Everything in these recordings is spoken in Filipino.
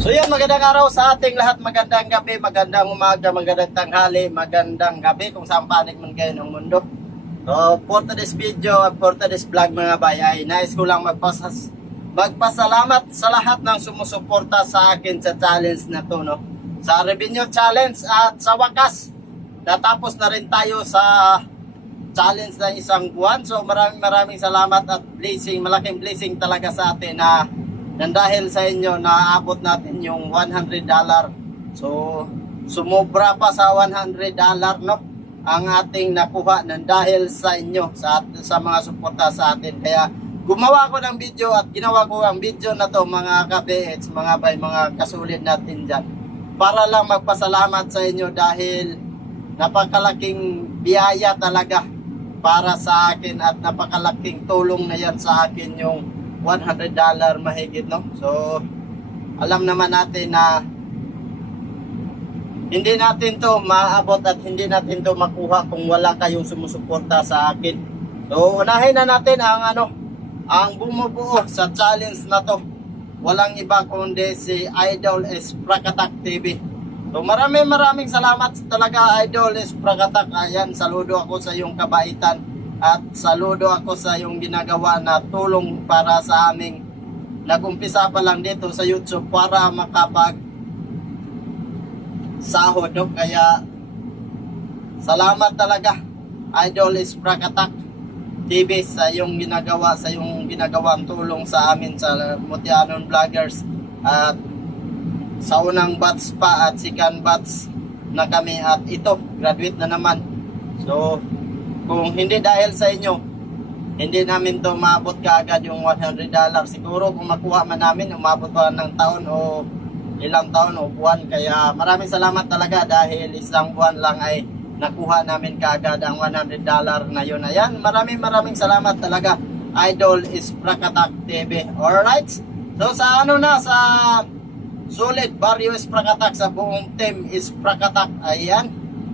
So yan, magandang araw sa ating lahat. Magandang gabi, magandang umaga, magandang tanghali, magandang gabi kung saan panig man kayo ng mundo. So for today's video at for today's vlog mga bay ay nais ko lang magpasas magpasalamat sa lahat ng sumusuporta sa akin sa challenge na to no. Sa revenue challenge at sa wakas natapos na rin tayo sa challenge ng isang buwan. So maraming maraming salamat at blessing, malaking blessing talaga sa atin na nang dahil sa inyo naabot natin yung 100 dollar. So sumobra pa sa 100 dollar no ang ating nakuha nang dahil sa inyo sa sa mga suporta sa atin. Kaya gumawa ko ng video at ginawa ko ang video na to mga ka-BH, mga bay, mga kasulid natin dyan para lang magpasalamat sa inyo dahil napakalaking biyaya talaga para sa akin at napakalaking tulong na yan sa akin yung 100 dollar mahigit no? So alam naman natin na hindi natin to maabot at hindi natin to makuha kung wala kayong sumusuporta sa akin. So unahin na natin ang ano ang bumubuo sa challenge na to. Walang iba kundi si Idol S. Prakatak TV So maraming maraming salamat talaga Idol is Prakatak. Ayan, saludo ako sa iyong kabaitan at saludo ako sa iyong ginagawa na tulong para sa aming nagumpisa pa lang dito sa YouTube para makapag sahod no? kaya salamat talaga Idol is Prakatak TV sa iyong ginagawa sa iyong ginagawang tulong sa amin sa Mutianon Vloggers at sa unang batch pa at second batch na kami at ito, graduate na naman. So, kung hindi dahil sa inyo, hindi namin to maabot kaagad yung 100 dollar. Siguro kung makuha man namin, umabot pa ng taon o ilang taon o buwan. Kaya maraming salamat talaga dahil isang buwan lang ay nakuha namin kaagad ang 100 dollar na yun. Ayan, maraming maraming salamat talaga. Idol is Prakatak TV. Alright? So sa ano na, sa Sulit, Barrio Esprakatak sa buong team Esprakatak. Ayan.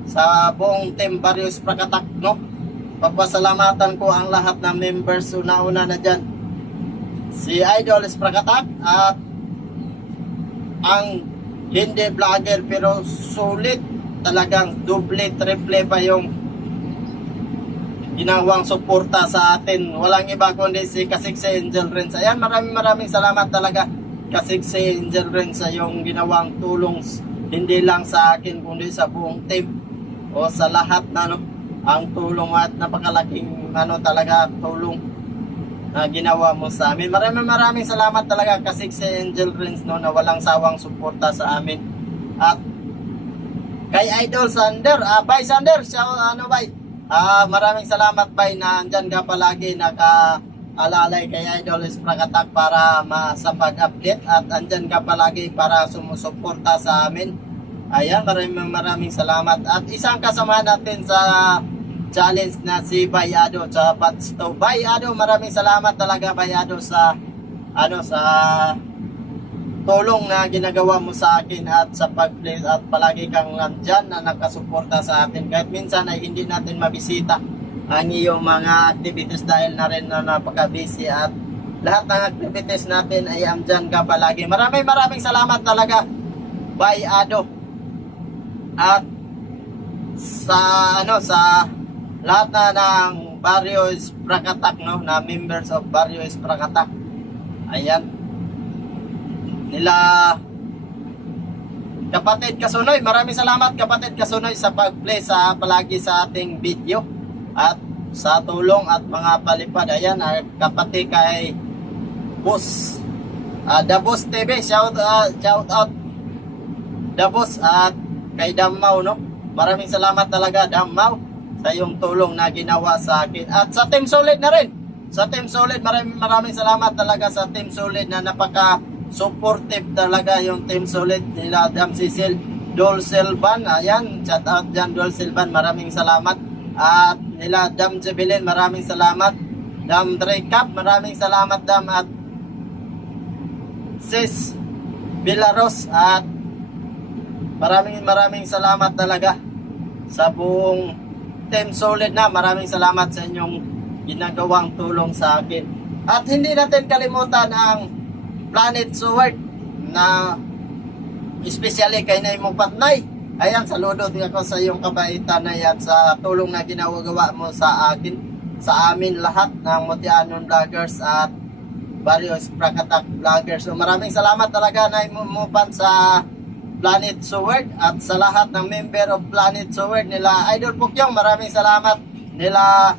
Sa buong team Barrio Esprakatak, no? Pagpasalamatan ko ang lahat ng members una-una na dyan. Si Idol Esprakatak at ang hindi vlogger pero sulit talagang double triple pa yung ginawang suporta sa atin. Walang iba kundi si Kasiksi Angel Renz. Ayan, maraming maraming salamat talaga Kasiksi Angel Renz sa yung ginawang tulong hindi lang sa akin kundi sa buong team o sa lahat na no, ang tulong at napakalaking ano talaga tulong na ginawa mo sa amin. Maraming maraming salamat talaga Kasiksi Angel Renz no, na walang sawang suporta sa amin. At kay Idol Sander, ah, bye Sander, siya, ano bye, Ah, maraming salamat bay na andyan ka palagi naka-alalay kay Idol Esprakatak para ma sa pag-update at andyan ka palagi para sumusuporta sa amin. Ayan, maraming maraming salamat. At isang kasama natin sa challenge na si Bayado sa Batsto. Bayado, maraming salamat talaga Bayado sa ano sa tulong na ginagawa mo sa akin at sa pag-play at palagi kang nandyan na nakasuporta sa atin kahit minsan ay hindi natin mabisita ang iyong mga activities dahil na rin na napaka-busy at lahat ng activities natin ay andyan ka palagi. Maraming maraming salamat talaga by Ado at sa ano sa lahat na ng Barrio Esprakatak no na members of Barrio Esprakatak. Ayan nila kapatid Kasunoy. Maraming salamat kapatid Kasunoy sa pag-play sa palagi sa ating video at sa tulong at mga palipad. Ayan, ah, kapatid kay Boss uh, The Boss TV. Shout, ah, shout out The Boss at kay Damaw, no? Maraming salamat talaga, Damaw, sa iyong tulong na ginawa sa akin. At sa Team Solid na rin. Sa Team Solid, maraming maraming salamat talaga sa Team Solid na napaka supportive talaga yung Team Solid nila. Dam Cecil Dol Silvan. Ayan shout out dyan Dol Silvan. Maraming salamat. At nila Dam Jebelin maraming salamat. Dam Drecap maraming salamat Dam. At Sis Villaros at maraming maraming salamat talaga sa buong Team Solid na maraming salamat sa inyong ginagawang tulong sa akin at hindi natin kalimutan ang Planet Sword na especially kay na imong patnay. Ayan, saludo din ako sa iyong kabaitan na yan sa tulong na ginagawa mo sa akin, sa amin lahat ng Mutianon Vloggers at various Prakatak Vloggers. So maraming salamat talaga na imupan sa Planet Sword at sa lahat ng member of Planet Sword nila. Idol Pukyong, maraming salamat. Nila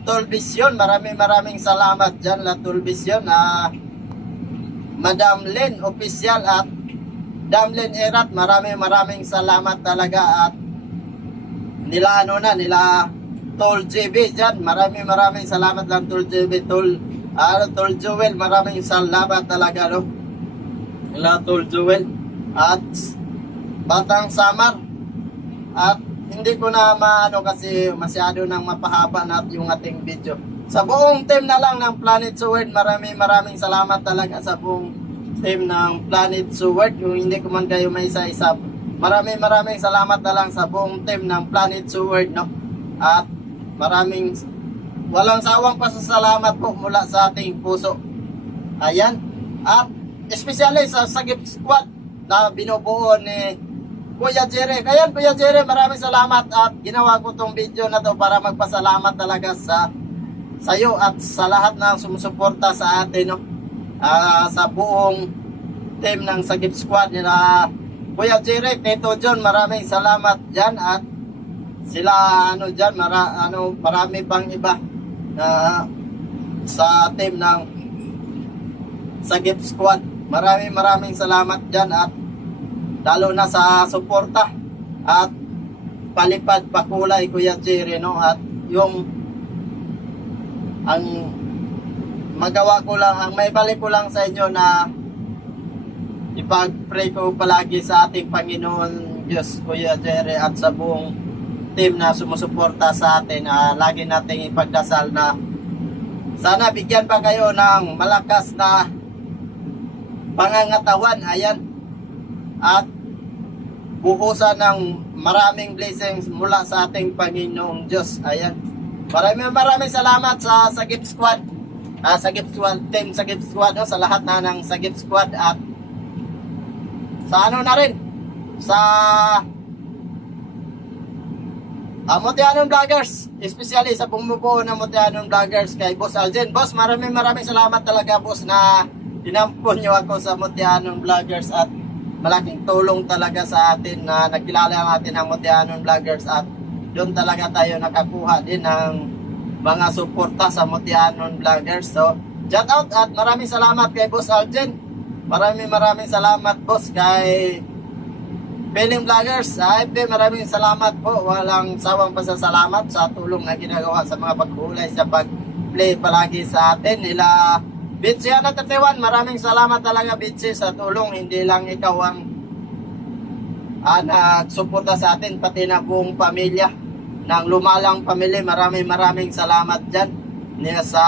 Tulvision, maraming maraming salamat dyan la Tulvision na Madam Lynn Official at Damlin Erat, maraming maraming salamat talaga at nila ano na, nila Tol JB dyan, maraming maraming salamat lang Tol JB, Tol, ano, Tol Joel, maraming salamat talaga no, nila Tol Joel at Batang Samar at hindi ko na maano kasi masyado nang mapahaba na yung ating video. Sa buong team na lang ng Planet Sword, maraming maraming salamat talaga sa buong team ng Planet Sword. Kung hindi ko man kayo may isa-isa, maraming maraming salamat na lang sa buong team ng Planet Sword, no? At maraming walang sawang pasasalamat po mula sa ating puso. Ayan. At especially sa Sagip Squad na binubuo ni Kuya Jerry. Kaya Kuya Jerry, maraming salamat at ginawa ko tong video na to para magpasalamat talaga sa sa iyo at sa lahat ng sumusuporta sa atin no. Ah, sa buong team ng Sagip Squad nila Kuya Jerry, Tito John, maraming salamat diyan at sila ano diyan, mara, ano marami pang iba na sa team ng Sagip Squad. Maraming maraming salamat diyan at lalo na sa suporta at palipad pakulay Kuya Jerry no? At yung ang magawa ko lang ang may balik ko lang sa inyo na ipag-pray ko palagi sa ating Panginoon Diyos Kuya Jerry at sa buong team na sumusuporta sa atin na lagi nating ipagdasal na sana bigyan pa kayo ng malakas na pangangatawan ayan at buhusan ng maraming blessings mula sa ating Panginoong Diyos. Ayan. Maraming maraming salamat sa Sagip Squad. Ah, Sagip Squad, team Sagip Squad, no, sa lahat na ng Sagip Squad at sa ano na rin, sa ah, Motianon Vloggers, especially sa bumubuo ng Motianon Vloggers kay Boss Aljen. Boss, maraming maraming salamat talaga, boss, na dinampon niyo ako sa Motianon Vloggers at malaking tulong talaga sa atin na nagkilala natin ang Motianon Vloggers at doon talaga tayo nakakuha din ng mga suporta sa Motianon Vloggers. So, shout out at maraming salamat kay Boss Aljen. Maraming maraming salamat boss kay Feeling Vloggers. Sa FB, maraming salamat po. Walang sawang pasasalamat sa tulong na ginagawa sa mga paghulay sa pag-play palagi sa atin. Nila Bitsi Ana 31, maraming salamat talaga Bitsi sa tulong. Hindi lang ikaw ang ah, nagsuporta sa atin, pati na buong pamilya ng lumalang pamilya. Maraming maraming salamat dyan. Niya sa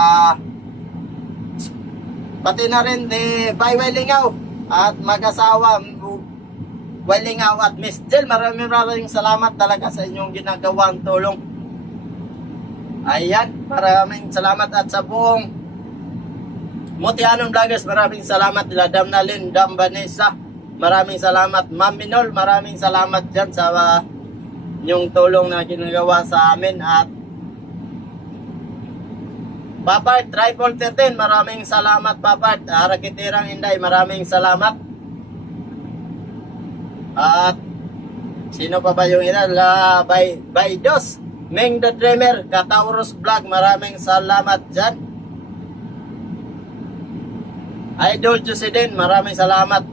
pati na rin ni Bayway Lingaw at mag-asawa Wailingaw at Miss Jill. Maraming maraming salamat talaga sa inyong ginagawang tulong. Ayan, maraming salamat at sa buong Motianon Vloggers, maraming salamat nila Dam Nalin, Dam Vanessa. Maraming salamat Ma'am Minol, maraming salamat dyan sa uh, yung tulong na ginagawa sa amin at Papart, Triple 13, maraming salamat Papart. Arakitirang Inday, maraming salamat. At sino pa ba yung ina? La, by, by Dos, Meng the Dreamer, Kataurus Vlog, maraming salamat dyan. Idol Jose din, maraming salamat.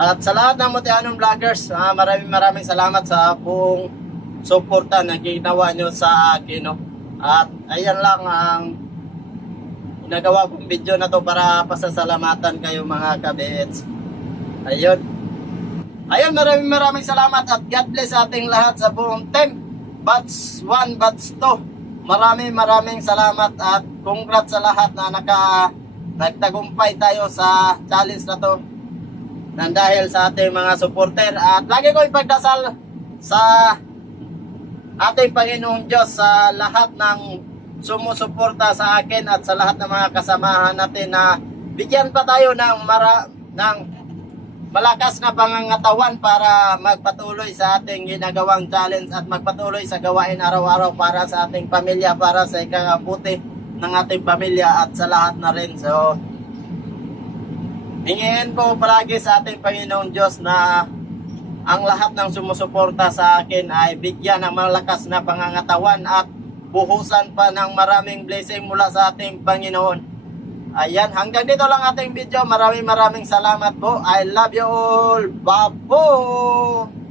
At sa lahat ng Mutianong Vloggers, ah, maraming maraming salamat sa buong suporta na ginawa nyo sa akin. No? At ayan lang ang nagawa kong video na to para pasasalamatan kayo mga kabits. Ayun. Ayun, maraming maraming salamat at God bless ating lahat sa buong team. Bats 1, Bats 2. Maraming maraming salamat at congrats sa lahat na naka nagtagumpay tayo sa challenge na to nang dahil sa ating mga supporter. At lagi ko ipagdasal sa ating Panginoong Diyos sa lahat ng sumusuporta sa akin at sa lahat ng mga kasamahan natin na bigyan pa tayo ng mara ng malakas na pangangatawan para magpatuloy sa ating ginagawang challenge at magpatuloy sa gawain araw-araw para sa ating pamilya, para sa ikabuti ng ating pamilya at sa lahat na rin. So, hingin ko palagi sa ating Panginoong Diyos na ang lahat ng sumusuporta sa akin ay bigyan ng malakas na pangangatawan at buhusan pa ng maraming blessing mula sa ating Panginoon. Ayan, hanggang dito lang ating video. Maraming maraming salamat po. I love you all. Babo!